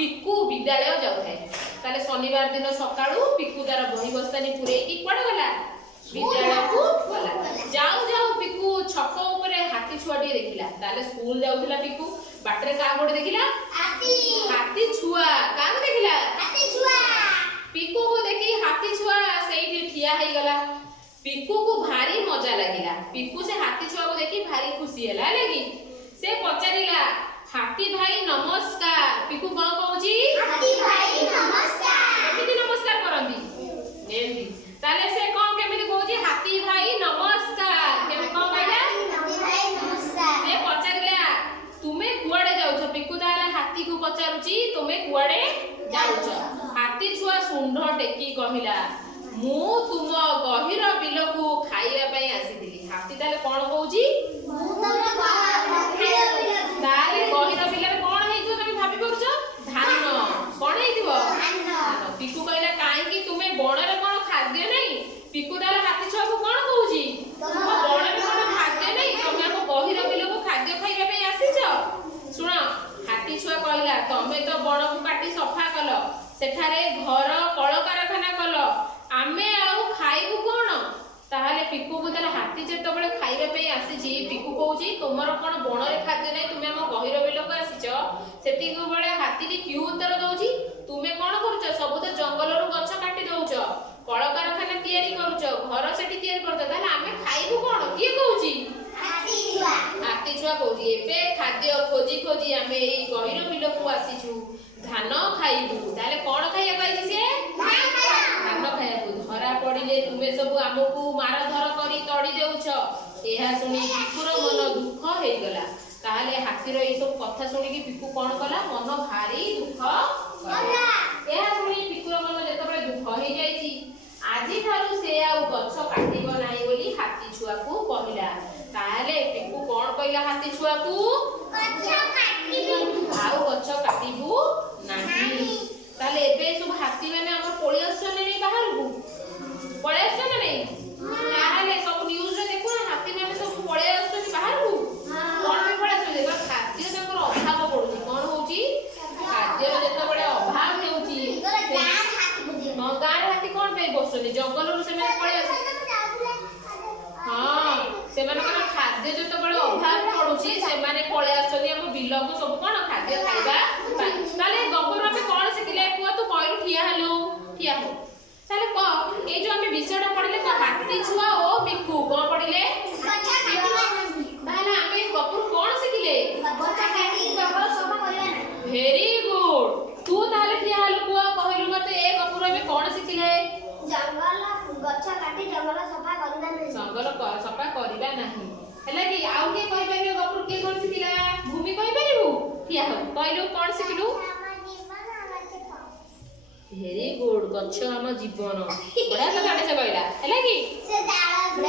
पिकू विद्यालय जाउଥାଏ ताले शनिवार दिन सकाळू पिकू तार बही बस्तानी पुरेकी कुआडे गला विद्यालय को गला जाऊ जाऊ पिकू छक ऊपर हाथी छुआटी देखिला ताले स्कूल जाउथिला पिकू बाटरे का गोटे देखिला हाथी छुआ का देखिला हाथी छुआ पिकू को देखी हाथी छुआ सेठी ठिया हे गला पिकू को भारी मजा लागिला पिकू से हाथी छुआ को देखी भारी खुशी हैला लगी से पचारिला हाथी भाई नमस्कार पिकू कोन कहूची हाथी भाई नमस्कार किति नमस्कार करंदी एंदी ताले से कोन केमिति कहूची हाथी भाई नमस्कार केम कोन कहला हाथी भाई नमस्कार से पचारिला तुमे कुआडे जाउछ पिकू ताला हाथी को पचारुची तुमे कुआडे जाउछ हाथी छुआ सुंढ टेकी कहिला मु तुम गहिर बिल को खाइबा पई आसीथिली हाथी ताले कोन कहूची मु तमरा खाइबा बिल ताले गहिर बिल रे कोन हेइथो तमे भाबी पड़छ धान कोन हेइथिबो धान पिकू कहला काहे कि तुमे बण रे कोन खाद्य नै पिकू ताले हाथी छुआ को कोन कहूची तुम बण रे कोन खाद्य नै तमे हम गहिर बिल को खाद्य खाइबा पई आसीछ सुन हाथी छुआ कहला तमे तो बण को काटी सफा कल सेठारे घर कल कारखाना कल आमे आउ खाइबु कोन ताहाले पिकू को ताले हाथी जेतो बळे खाइबा पे आसीची पिकू कहूची तोमर कोन बण रे खाद्य नै तुमे हम गहिर बिल को आसीछ सेति को बळे हाथी रे क्यू उत्तर दउची तुमे कोन करूछ सब तो जंगल रो गछ काटी दउछ कल कारखाना तयारी करूछ घर सेठी तयारी करूछ ताहाले आमे खाइबु कोन की कहूची हाथी छुआ कहूची एबे खाद्य खोजी खोजी आमे एई गहिर बिल को आसीछु धान खाइबु ताले कोन खाइया कहैछि से धान खाइबु धरा पड़िले तुमे सब हमकु मार धर करी तड़ी देउछ एहा सुनी पिकुर मन दुख हे गला ताले हाथी रो ए सब कथा सुनी कि पिकू कोन कला मन भारी दुख कला एहा सुनी पिकुर मन जेतबे दुख हे जाईछि आजि थारु से आउ गछ काटिबो नाही बोली हाथी छुआ को कहिला ताले पिकू कोन कहिला हाथी छुआ को गछ काटिबो आउ गछ काटिबो नाही ताले एबे सब हाथी माने हमर पळी आछन नै बाहर को पळे आछन नै ताले सब न्यूज रे देखो ना हाथी माने सब पळे आछन बाहर को कोन पे पळे आछन देखो खाद्य तकर अभाव पडुची कोन होउची खाद्य रे जेते बडे अभाव हेउची गार हाथी कोन पे बसनी जंगल रो से में पळे आछन हां से माने कोन खाद्य जेते बडे अभाव पडुची से माने पळे आछन हम बिल को सब कोन खाद्य खाइबा ताले गपर में कोन सिखिले पुआ तू कहलु ठिया हेलो ठिया हो ताले क ए जो हम विषयटा पढले क हाथी छुआ ओ पिकू कोन पढिले गछा काटिबा ताले हमें गपर कोन सिखिले गछा काटी जंगल सफा करबा ना वेरी गुड तू ताले ठिया हेलो पुआ कहलु मते ए गपर में कोन सिखिले जंगल गछा काटी जंगल सफा करबा नहीं जंगल सफा करबा नहीं हैला कि आउ के कहि परियो गपर के कोन सिखिला भूमि कहि परिबु ठिया हो कहलु कोन सिखिलु वेरी गुड गच्छ हम जीवन बड़ा कथाटे से कहला हैला कि से डाल